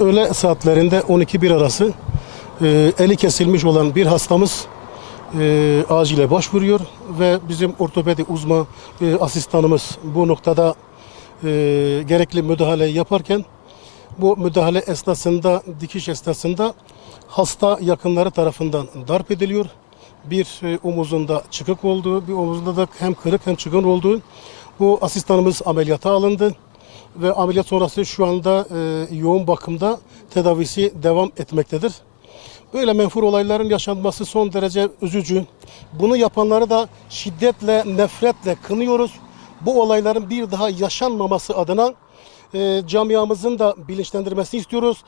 Öğle saatlerinde 12-1 arası e, eli kesilmiş olan bir hastamız e, acile başvuruyor ve bizim ortopedi uzman e, asistanımız bu noktada e, gerekli müdahaleyi yaparken bu müdahale esnasında dikiş esnasında hasta yakınları tarafından darp ediliyor. Bir e, omuzunda çıkık olduğu, bir omuzunda da hem kırık hem çıkın olduğu. Bu asistanımız ameliyata alındı ve ameliyat sonrası şu anda e, yoğun bakımda tedavisi devam etmektedir. Böyle menfur olayların yaşanması son derece üzücü. Bunu yapanları da şiddetle, nefretle kınıyoruz. Bu olayların bir daha yaşanmaması adına e, camiamızın da bilinçlendirmesini istiyoruz.